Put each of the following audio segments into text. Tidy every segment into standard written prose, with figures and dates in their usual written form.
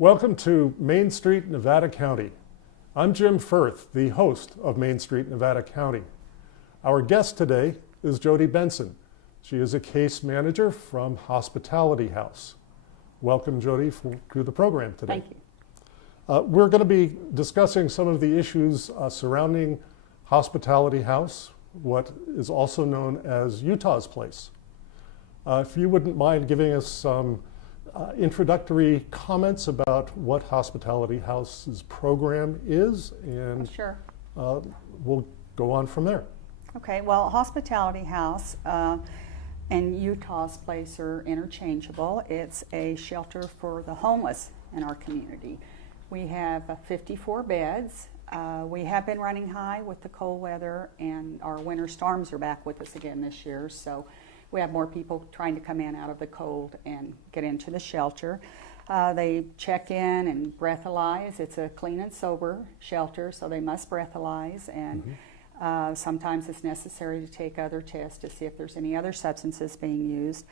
Welcome to Main Street, Nevada County. I'm Jim Firth, the host of Main Street, Nevada County. Our guest today is Jodi Benson. She is a case manager from Hospitality House. Welcome, Jodi, to the program today. Thank you. We're going to be discussing some of the issues surrounding Hospitality House, what is also known as Utah's Place. If you wouldn't mind giving us some introductory comments about what Hospitality House's program is, and Sure. We'll go on from there. Okay, well, Hospitality House and Utah's Place are interchangeable. It's a shelter for the homeless in our community. We have 54 beds. We have been running high with the cold weather, and our winter storms are back with us again this year, so we have more people trying to come in out of the cold and get into the shelter. They check in and breathalyze. It's a clean and sober shelter, so they must breathalyze, and sometimes it's necessary to take other tests to see if there's any other substances being used.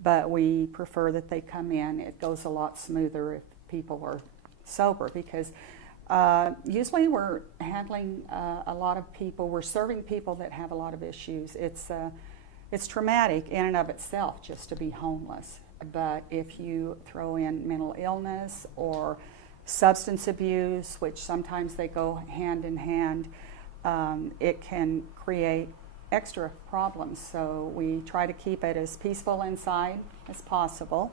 But we prefer that they come in. It goes a lot smoother if people are sober, because usually we're handling a lot of people. We're serving people that have a lot of issues. It's traumatic in and of itself just to be homeless. But if you throw in mental illness or substance abuse, which sometimes they go hand in hand, it can create extra problems. So we try to keep it as peaceful inside as possible.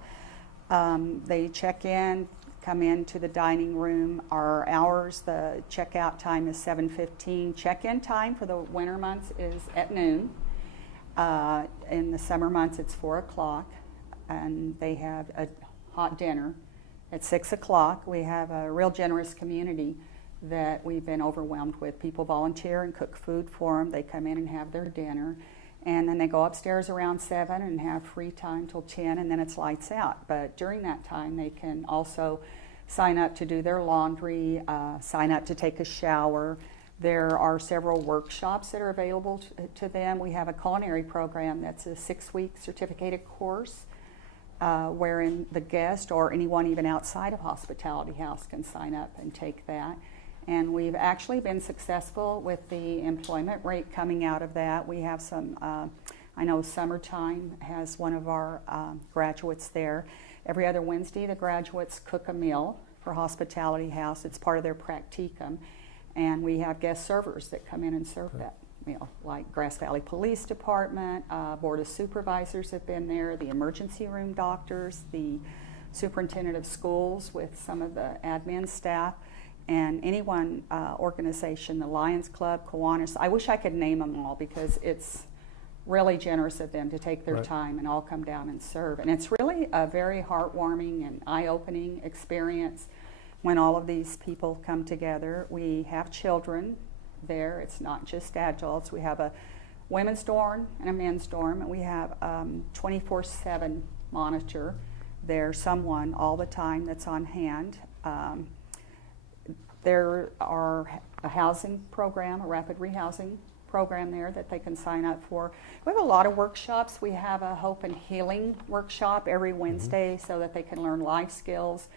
They check in, come into the dining room. Our hours, the checkout time is 7:15. Check-in time for the winter months is at noon. In the summer months, it's 4 o'clock, and they have a hot dinner at 6 o'clock. We have a real generous community that we've been overwhelmed with. People volunteer and cook food for them. They come in and have their dinner, and then they go upstairs around 7 and have free time till 10, and then it's lights out. But during that time, they can also sign up to do their laundry, sign up to take a shower. There are several workshops that are available to them. We have a culinary program that's a 6-week certificated course wherein the guest or anyone even outside of Hospitality House can sign up and take that. And we've actually been successful with the employment rate coming out of that. We have some, I know Summertime has one of our graduates there. Every other Wednesday, the graduates cook a meal for Hospitality House. It's part of their practicum. And we have guest servers that come in and serve that meal, like Grass Valley Police Department, Board of Supervisors have been there, the emergency room doctors, the superintendent of schools with some of the admin staff, and any one organization, the Lions Club, Kiwanis. I wish I could name them all because it's really generous of them to take their time and all come down and serve. And it's really a very heartwarming and eye-opening experience when all of these people come together. We have children there. It's not just adults. We have a women's dorm and a men's dorm, and we have 24/7 monitor there, someone all the time that's on hand. There are a housing program, a rapid rehousing program there that they can sign up for. We have a lot of workshops. We have a hope and healing workshop every Wednesday so that they can learn life skills.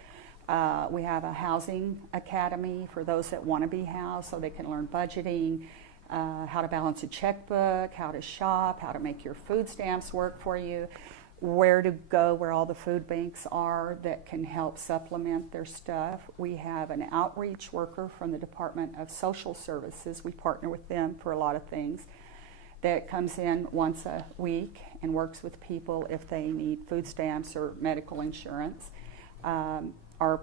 We have a housing academy for those that want to be housed so they can learn budgeting, how to balance a checkbook, how to shop, how to make your food stamps work for you, where to go where all the food banks are that can help supplement their stuff. We have an outreach worker from the Department of Social Services. We partner with them for a lot of things, that comes in once a week and works with people if they need food stamps or medical insurance. Our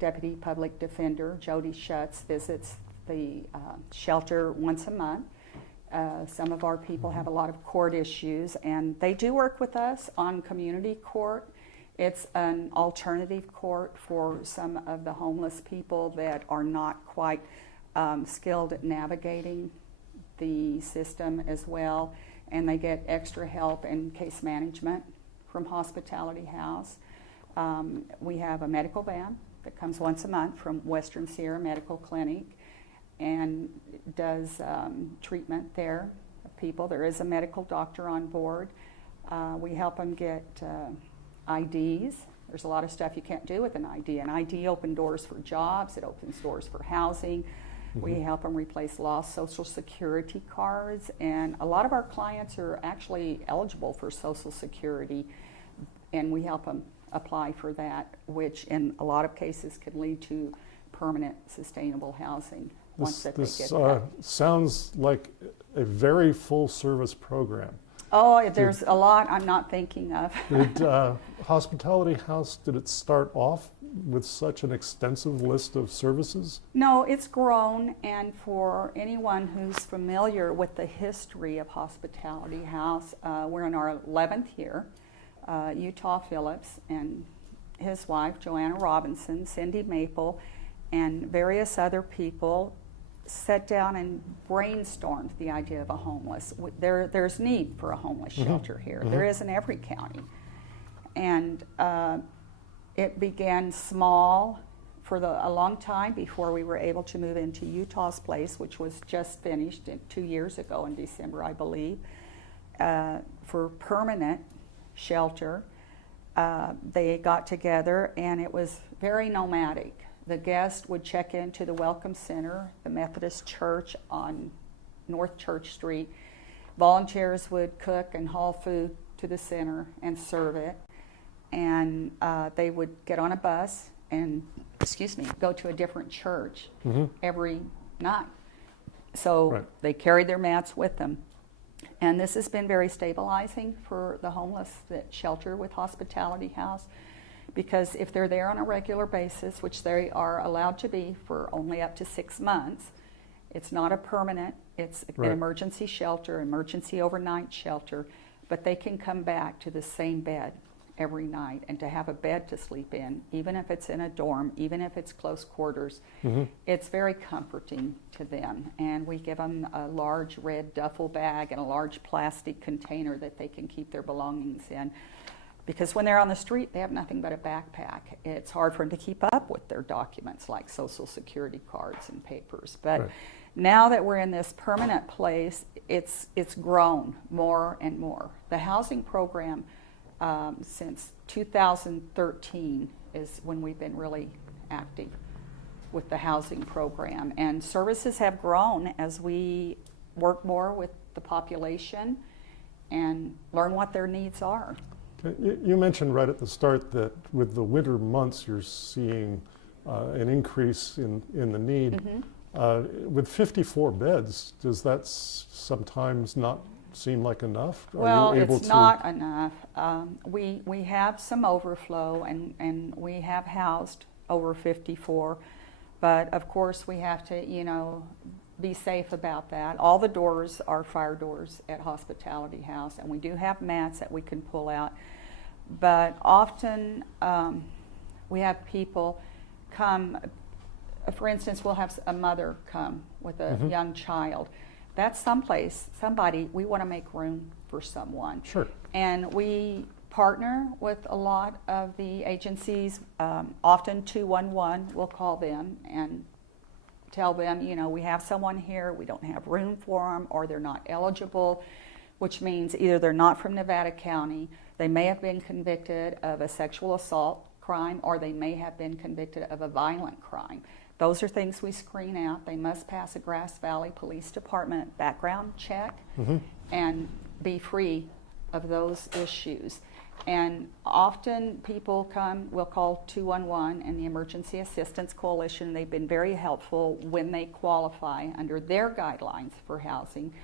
deputy public defender, Jodi Schutz, visits the shelter once a month. Some of our people have a lot of court issues, and they do work with us on community court. It's an alternative court for some of the homeless people that are not quite skilled at navigating the system as well, and they get extra help in case management from Hospitality House. We have a medical van that comes once a month from Western Sierra Medical Clinic and does treatment there of people. There is a medical doctor on board. We help them get IDs There's a lot of stuff you can't do with an ID. An ID opens doors for jobs, it opens doors for housing. We help them replace lost Social Security cards, and a lot of our clients are actually eligible for Social Security, and we help them apply for that, which in a lot of cases can lead to permanent sustainable housing once that they get that. Sounds like a very full service program. Oh, there's a lot I'm not thinking of. Did Hospitality House, did it start off with such an extensive list of services? No, it's grown, and for anyone who's familiar with the history of Hospitality House, we're in our 11th year. Utah Phillips and his wife, Joanna Robinson, Cindy Maple, and various other people sat down and brainstormed the idea of a homeless. There's need for a homeless shelter here. There is in every county. And it began small for a long time before we were able to move into Utah's Place, which was just finished 2 years ago in December, I believe, for permanent shelter. They got together, and it was very nomadic. The guest would check into the Welcome Center, the Methodist Church on North Church Street. Volunteers would cook and haul food to the center and serve it. And they would get on a bus and, go to a different church every night. So they carried their mats with them. And this has been very stabilizing for the homeless that shelter with Hospitality House, because if they're there on a regular basis, which they are allowed to be for only up to 6 months, it's not a permanent, it's an emergency shelter, emergency overnight shelter, but they can come back to the same bed every night, and to have a bed to sleep in, even if it's in a dorm, even if it's close quarters, it's very comforting to them. And we give them a large red duffel bag and a large plastic container that they can keep their belongings in. Because when they're on the street, they have nothing but a backpack. It's hard for them to keep up with their documents like Social Security cards and papers. But now that we're in this permanent place, it's grown more and more. The housing program since 2013 is when we've been really active with the housing program. And services have grown as we work more with the population and learn what their needs are. You mentioned right at the start that with the winter months you're seeing an increase in the need. With 54 beds, does that sometimes not seem like enough? Well, it's not enough. We have some overflow, and we have housed over 54, but of course we have to, be safe about that. All the doors are fire doors at Hospitality House, and we do have mats that we can pull out. But often we have people come, for instance, we'll have a mother come with a young child. That's somebody, we want to make room for someone. Sure. And we partner with a lot of the agencies, often 211, we'll call them and tell them, we have someone here, we don't have room for them, or they're not eligible, which means either they're not from Nevada County, they may have been convicted of a sexual assault crime, or they may have been convicted of a violent crime. Those are things we screen out. They must pass a Grass Valley Police Department background check and be free of those issues. And often people come, we'll call 211 and the Emergency Assistance Coalition. They've been very helpful when they qualify under their guidelines for housing.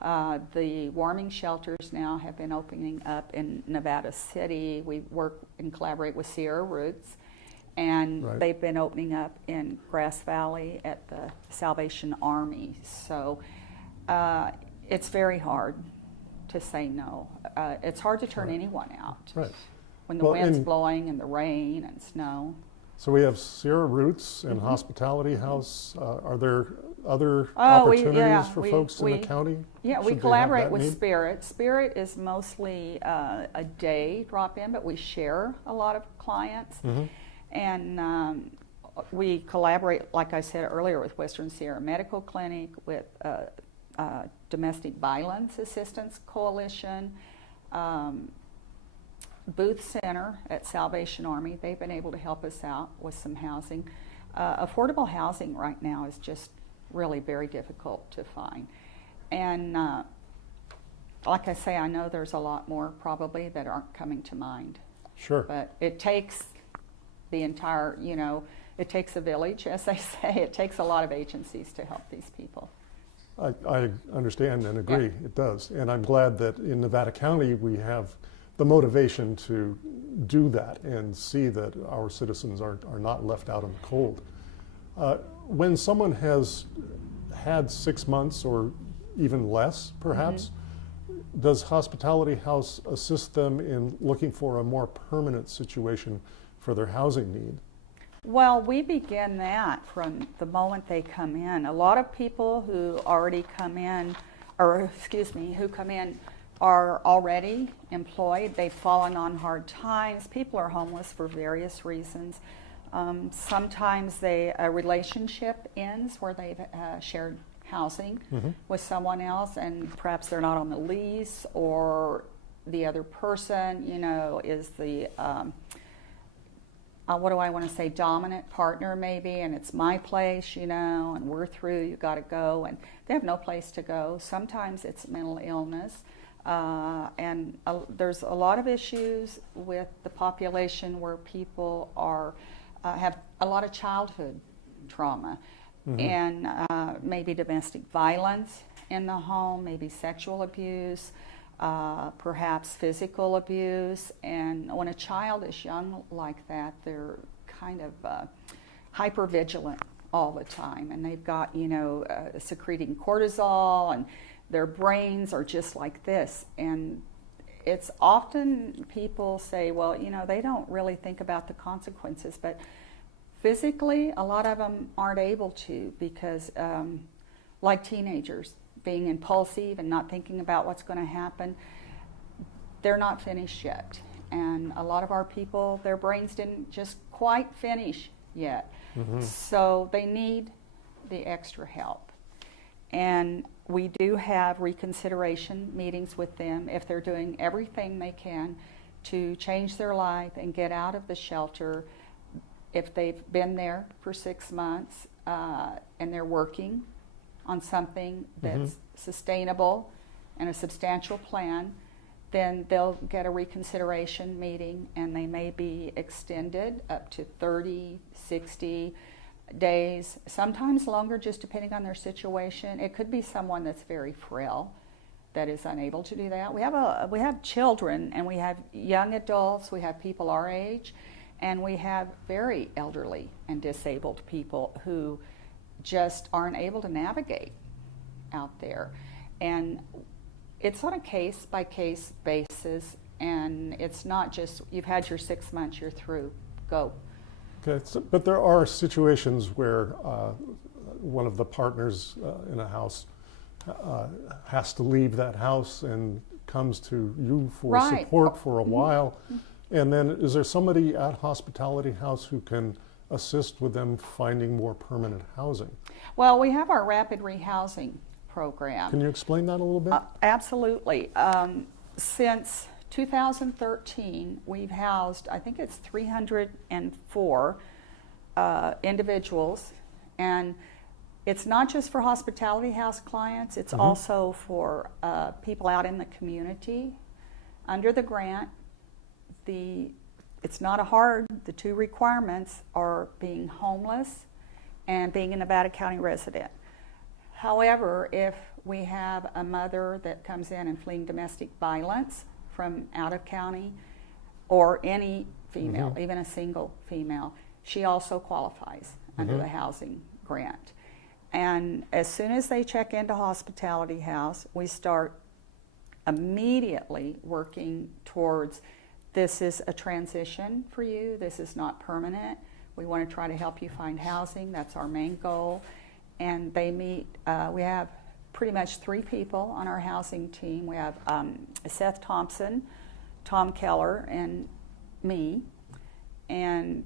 The warming shelters now have been opening up in Nevada City. We work and collaborate with Sierra Roots, and they've been opening up in Grass Valley at the Salvation Army. So it's very hard to say no. It's hard to turn anyone out when the wind's blowing and the rain and snow. So we have Sierra Roots and Hospitality House. Are there other opportunities for folks in the county? Yeah, we collaborate with Spirit. Spirit is mostly a day drop-in, but we share a lot of clients. And we collaborate, like I said earlier, with Western Sierra Medical Clinic, with Domestic Violence Assistance Coalition, Booth Center at Salvation Army, they've been able to help us out with some housing. Affordable housing right now is just really very difficult to find. And like I say, I know there's a lot more probably that aren't coming to mind. Sure. But it takes the entire, it takes a village, as they say. It takes a lot of agencies to help these people. I understand and agree, Yeah. it does. And I'm glad that in Nevada County we have the motivation to do that and see that our citizens are not left out in the cold. When someone has had 6 months or even less, perhaps, does Hospitality House assist them in looking for a more permanent situation for their housing need? Well, we begin that from the moment they come in. A lot of people who already come in, who come in are already employed. They've fallen on hard times. People are homeless for various reasons. Sometimes a relationship ends where they've shared housing with someone else, and perhaps they're not on the lease, or the other person, is the what do I want to say, dominant partner maybe, and it's my place, and we're through, you got to go, and they have no place to go. Sometimes it's mental illness, and there's a lot of issues with the population where people have a lot of childhood trauma, and maybe domestic violence in the home, maybe sexual abuse, perhaps physical abuse. And when a child is young like that, they're kind of hypervigilant all the time, and they've got secreting cortisol, and their brains are just like this. And it's often people say, well, they don't really think about the consequences, but physically a lot of them aren't able to, because like teenagers, being impulsive and not thinking about what's going to happen, they're not finished yet. And a lot of our people, their brains didn't just quite finish yet. So they need the extra help. And we do have reconsideration meetings with them if they're doing everything they can to change their life and get out of the shelter. If they've been there for 6 months and they're working on something that's sustainable and a substantial plan, then they'll get a reconsideration meeting, and they may be extended up to 30, 60 days, sometimes longer, just depending on their situation. It could be someone that's very frail that is unable to do that. We have children, and we have young adults, we have people our age, and we have very elderly and disabled people who just aren't able to navigate out there. And it's on a case-by-case basis, and it's not just, you've had your 6 months, you're through, go. Okay, but there are situations where one of the partners in a house has to leave that house and comes to you for support for a while. And then is there somebody at Hospitality House who can assist with them finding more permanent housing? Well, we have our rapid rehousing program. Can you explain that a little bit? Absolutely. Since 2013, we've housed, I think it's 304 individuals, and it's not just for Hospitality House clients, it's also for people out in the community. Under the grant, it's not the two requirements are being homeless and being a Nevada County resident. However, if we have a mother that comes in and fleeing domestic violence from out of county, or any female, even a single female, she also qualifies under the housing grant. And as soon as they check into Hospitality House, we start immediately working towards, this is a transition for you, this is not permanent. We want to try to help you find housing, that's our main goal. And they meet, we have pretty much 3 people on our housing team. We have Seth Thompson, Tom Keller, and me. And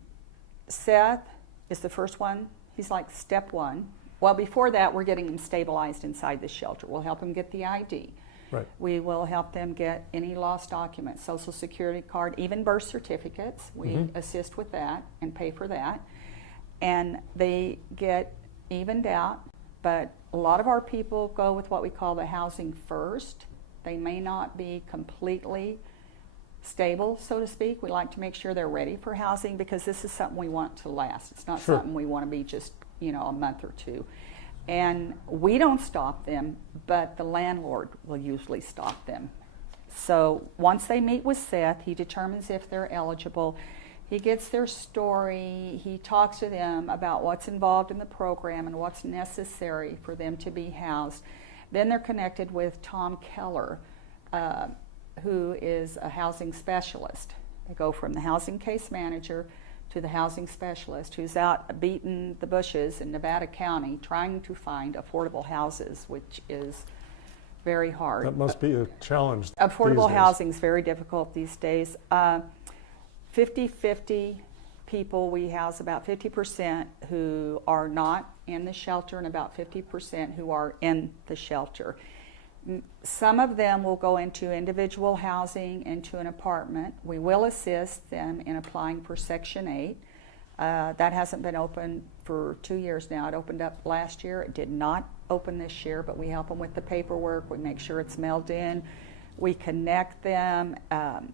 Seth is the first one. He's like step 1. Well, before that, we're getting him stabilized inside the shelter. We'll help him get the ID. Right. We will help them get any lost documents, Social Security card, even birth certificates. We assist with that and pay for that. And they get evened out, but a lot of our people go with what we call the housing first. They may not be completely stable, so to speak. We like to make sure they're ready for housing because this is something we want to last. It's not Sure. something we want to be just, a month or two. And we don't stop them, but the landlord will usually stop them. So once they meet with Seth, he determines if they're eligible. He gets their story. He talks to them about what's involved in the program and what's necessary for them to be housed. Then they're connected with Tom Keller, who is a housing specialist. They go from the housing case manager to the housing specialist, who's out beating the bushes in Nevada County trying to find affordable houses, which is very hard. That must be a challenge. Affordable these days. housing is very difficult these days. 50-50 people, we house about 50% who are not in the shelter and about 50% who are in the shelter. Some of them will go into individual housing, into an apartment. We will assist them in applying for Section 8. That hasn't been open for 2 years now. It opened up last year. It did not open this year, but we help them with the paperwork. We make sure it's mailed in. We connect them.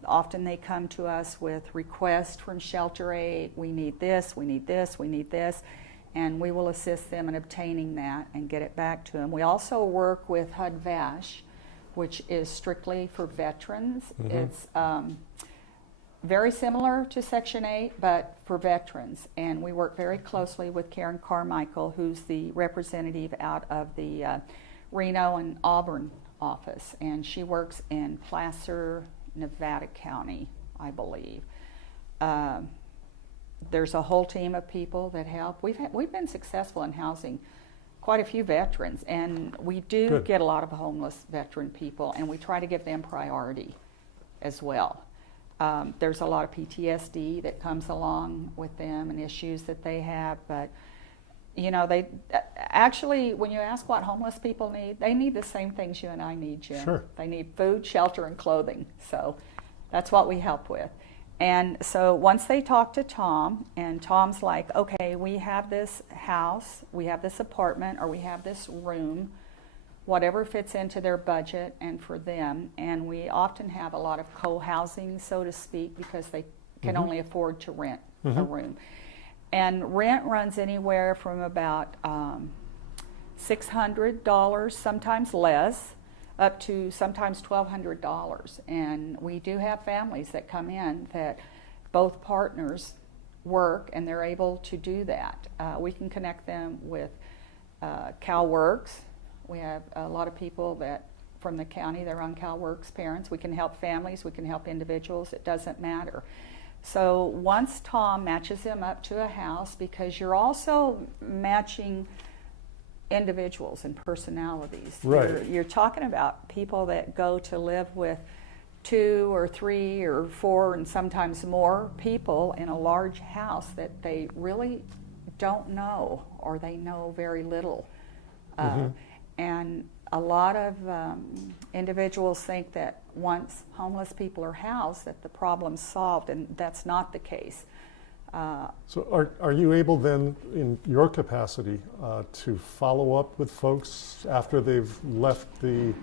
Often they come to us with requests from Shelter 8. We need this, we need this, we need this. And we will assist them in obtaining that and get it back to them. We also work with HUD-VASH, which is strictly for veterans. It's very similar to Section 8, but for veterans. And we work very closely with Karen Carmichael, who's the representative out of the Reno and Auburn office. And she works in Placer, Nevada County, I believe. There's a whole team of people that help. We've been successful in housing quite a few veterans, and we do Good. get a lot of homeless veteran people, and we try to give them priority as well. There's a lot of PTSD that comes along with them and issues that they have, but they actually, when you ask what homeless people need, they need the same things you and I need, Jim. Sure. They need food, shelter, and clothing. So that's what we help with. And so once they talk to Tom, and Tom's like, okay, we have this house, we have this apartment, or we have this room, whatever fits into their budget and for them. And we often have a lot of co-housing, so to speak, because they can only afford to rent a room. And rent runs anywhere from about $600, sometimes less, up to sometimes $1,200. And we do have families that come in that both partners work and they're able to do that. We can connect them with CalWorks. We have a lot of people that from the county, they're on CalWorks parents. We can help families, we can help individuals, it doesn't matter. So once Tom matches them up to a house, because you're also matching individuals and personalities. Right. You're talking about people that go to live with 2 or 3 or 4 and sometimes more people in a large house that they really don't know, or they know very little. And a lot of individuals think that once homeless people are housed that the problem's solved, and that's not the case. So are you able then, in your capacity, to follow up with folks after they've left the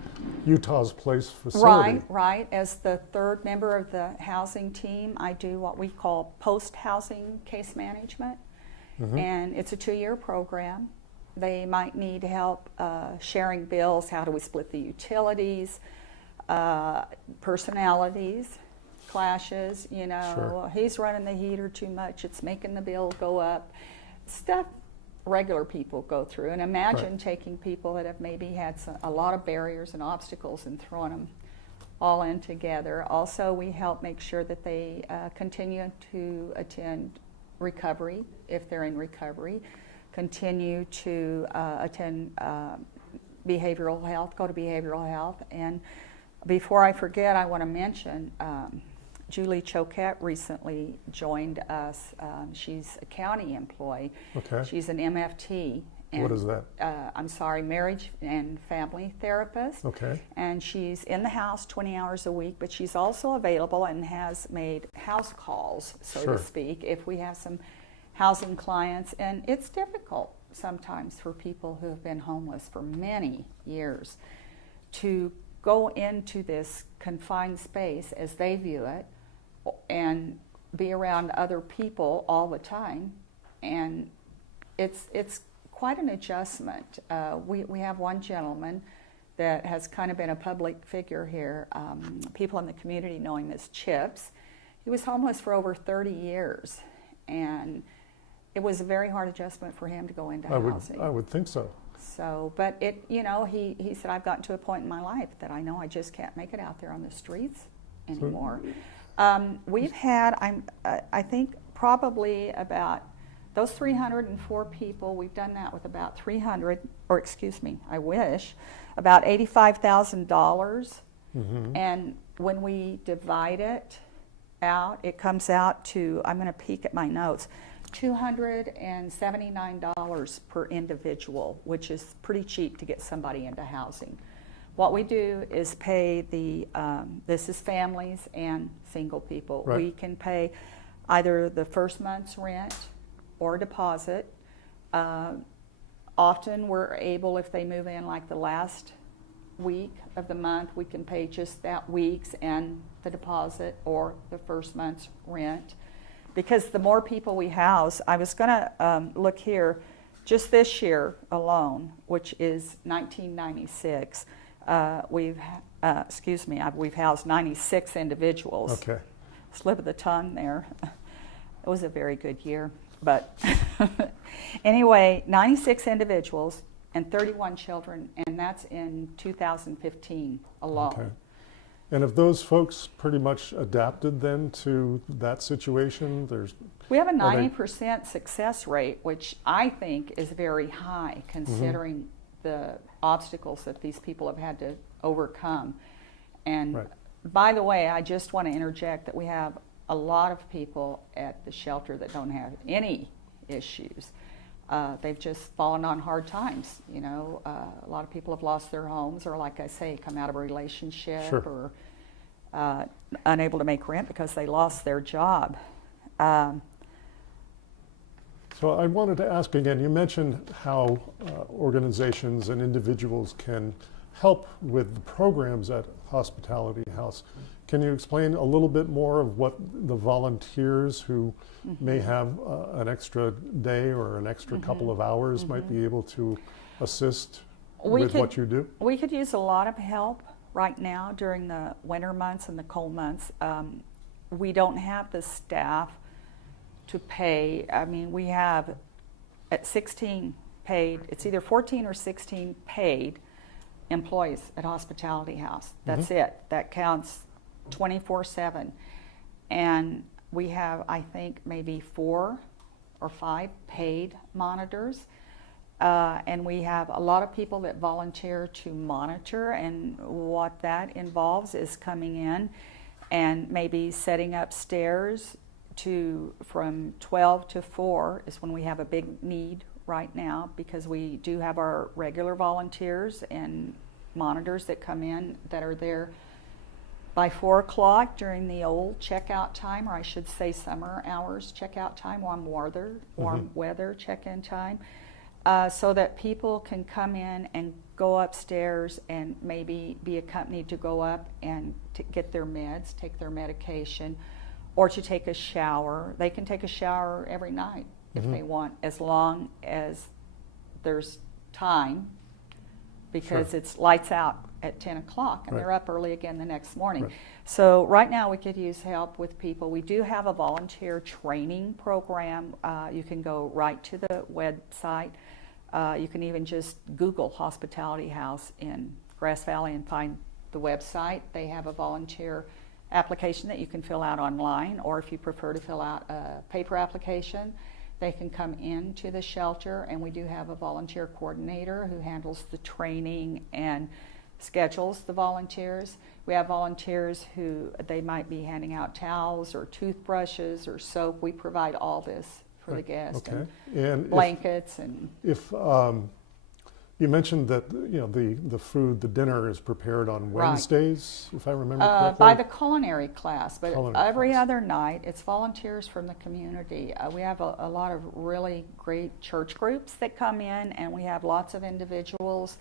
Utah's Place facility? Right. As the third member of the housing team, I do what we call post-housing case management. And it's a 2-year program. They might need help sharing bills. How do we split the utilities? Personalities clashes, Sure. He's running the heater too much, it's making the bill go up. Stuff regular people go through. And imagine taking people that have maybe had a lot of barriers and obstacles and throwing them all in together. Also, we help make sure that they continue to attend recovery if they're in recovery, continue to attend behavioral health, go to behavioral health. And before I forget, I want to mention Julie Choquette recently joined us. She's a county employee. Okay. She's an MFT, And, What is that? Marriage and family therapist. Okay. And she's in the house 20 hours a week, but she's also available and has made house calls, so Sure. to speak, if we have some housing clients. And it's difficult sometimes for people who have been homeless for many years to go into this confined space as they view it and be around other people all the time. And it's quite an adjustment. We have one gentleman that has kind of been a public figure here. People in the community know him as Chips. He was homeless for over 30 years, and it was a very hard adjustment for him to go into housing. I would think so. So, but he said, I've gotten to a point in my life that I know I just can't make it out there on the streets anymore. We've had, I think, probably about those 304 people, we've done that with about about $85,000. And when we divide it out, it comes out to, I'm going to peek at my notes, $279 per individual, which is pretty cheap to get somebody into housing. What we do is pay this is families and single people. Right. We can pay either the first month's rent or deposit. Often we're able, if they move in like the last week of the month, we can pay just that week's and the deposit or the first month's rent. Because the more people we house, I was going to look here, just this year alone, which is 1996, we've housed 96 individuals. Okay. Slip of the tongue there. It was a very good year. But anyway, 96 individuals and 31 children, and that's in 2015 alone. Okay. And have those folks pretty much adapted then to that situation? We have a 90% success rate, which I think is very high considering the obstacles that these people have had to overcome. And Right. by the way, I just want to interject that we have a lot of people at the shelter that don't have any issues. They've just fallen on hard times. A lot of people have lost their homes, or like I say, come out of a relationship, Sure. or unable to make rent because they lost their job. So I wanted to ask again, you mentioned how organizations and individuals can help with the programs at Hospitality House. Can you explain a little bit more of what the volunteers who may have an extra day or an extra couple of hours might be able to assist with what you do? We could use a lot of help right now during the winter months and the cold months. We don't have the staff to pay. I mean, we have at 16 paid, it's either 14 or 16 paid employees at Hospitality House. That's it. That counts 24/7. And we have, I think, maybe 4 or 5 paid monitors. And we have a lot of people that volunteer to monitor, and what that involves is coming in and maybe setting up stairs from 12 to 4 is when we have a big need right now, because we do have our regular volunteers and monitors that come in that are there by 4 o'clock during the old checkout time, or I should say summer hours checkout time, warm weather check-in time, so that people can come in and go upstairs and maybe be accompanied to go up and to get their meds, take their medication, or to take a shower. They can take a shower every night if they want, as long as there's time, because it's lights out at 10 o'clock and they're up early again the next morning. Right. So right now we could use help with people. We do have a volunteer training program. You can go right to the website. You can even just Google Hospitality House in Grass Valley and find the website. They have a volunteer application that you can fill out online, or if you prefer to fill out a paper application, they can come into the shelter, and we do have a volunteer coordinator who handles the training and schedules the volunteers. We have volunteers who they might be handing out towels or toothbrushes or soap. We provide all this for the guests, Okay. and And blankets and if you mentioned that the food, the dinner is prepared on Right. Wednesdays, if I remember correctly. by the culinary class, but Culinary every class. other night it's volunteers from the community. We have a lot of really great church groups that come in, and we have lots of individuals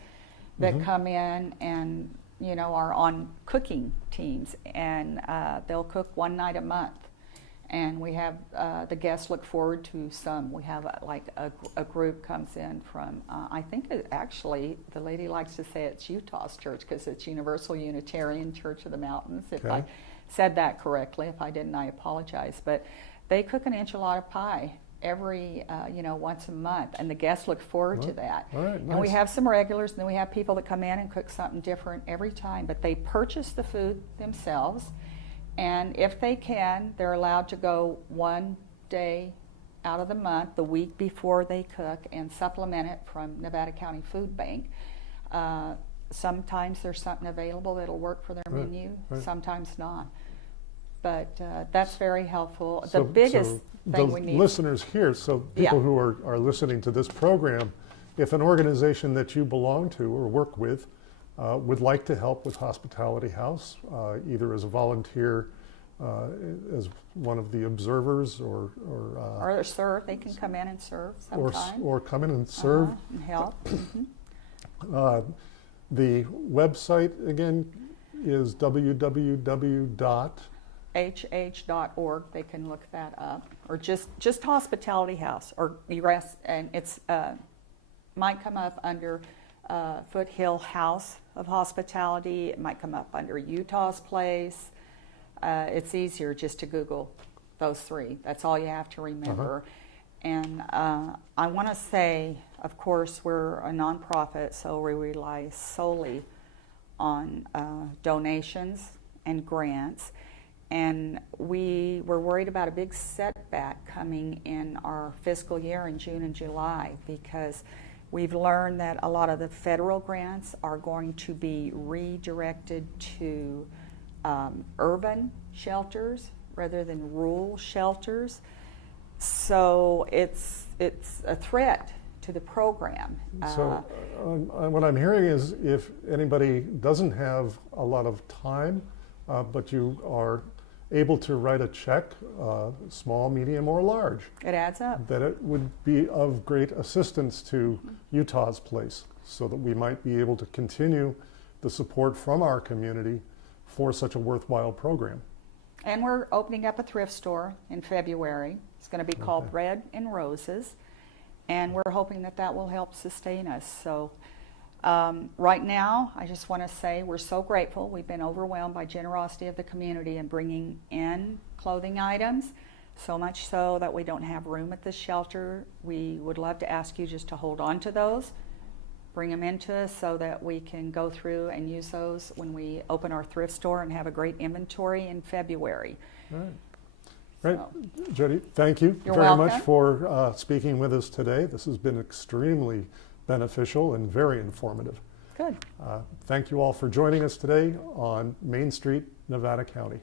that Mhm. come in and are on cooking teams, and they'll cook one night a month. And we have the guests look forward to some. We have a group comes in from, I think actually the lady likes to say it's Utah's church because it's Universal Unitarian Church of the Mountains. If I Okay. said that correctly, if I didn't, I apologize. But they cook an enchilada pie every, once a month, and the guests look forward to Right. that. All right, And we nice. have some regulars, and then we have people that come in and cook something different every time. But they purchase the food themselves. And if they can, they're allowed to go one day out of the month, the week before they cook, and supplement it from Nevada County Food Bank. Sometimes there's something available that'll work for their Right, menu, right. sometimes not. But that's very helpful. So- The biggest so thing the we need. listeners here, so people Yeah. who are listening to this program, if an organization that you belong to or work with would like to help with Hospitality House, either as a volunteer, as one of the observers, or Or serve, they can come in and serve sometimes. or come in and serve. And help. Mhm. The website again is www. hh.org, they can look that up, or just Hospitality House, or and it's might come up under Foothill House of Hospitality. It might come up under Utah's Place. It's easier just to Google those three. That's all you have to remember. And I want to say, of course, we're a nonprofit, so we rely solely on donations and grants. And we were worried about a big setback coming in our fiscal year in June and July, because we've learned that a lot of the federal grants are going to be redirected to urban shelters rather than rural shelters. So it's a threat to the program. So what I'm hearing is, if anybody doesn't have a lot of time, but you are able to write a check, small, medium, or large, It adds up. that it would be of great assistance to Utah's Place, so that we might be able to continue the support from our community for such a worthwhile program. And we're opening up a thrift store in February. It's going to be called Okay. Red and Roses, and we're hoping that that will help sustain us. So right now, I just want to say we're so grateful. We've been overwhelmed by generosity of the community in bringing in clothing items, so much so that we don't have room at the shelter. We would love to ask you just to hold on to those, bring them into us so that we can go through and use those when we open our thrift store and have a great inventory in February. All right. Great. So, Jodi, thank you You're very much welcome. for speaking with us today. This has been extremely beneficial and very informative. good. Thank you all for joining us today on Main Street, Nevada County.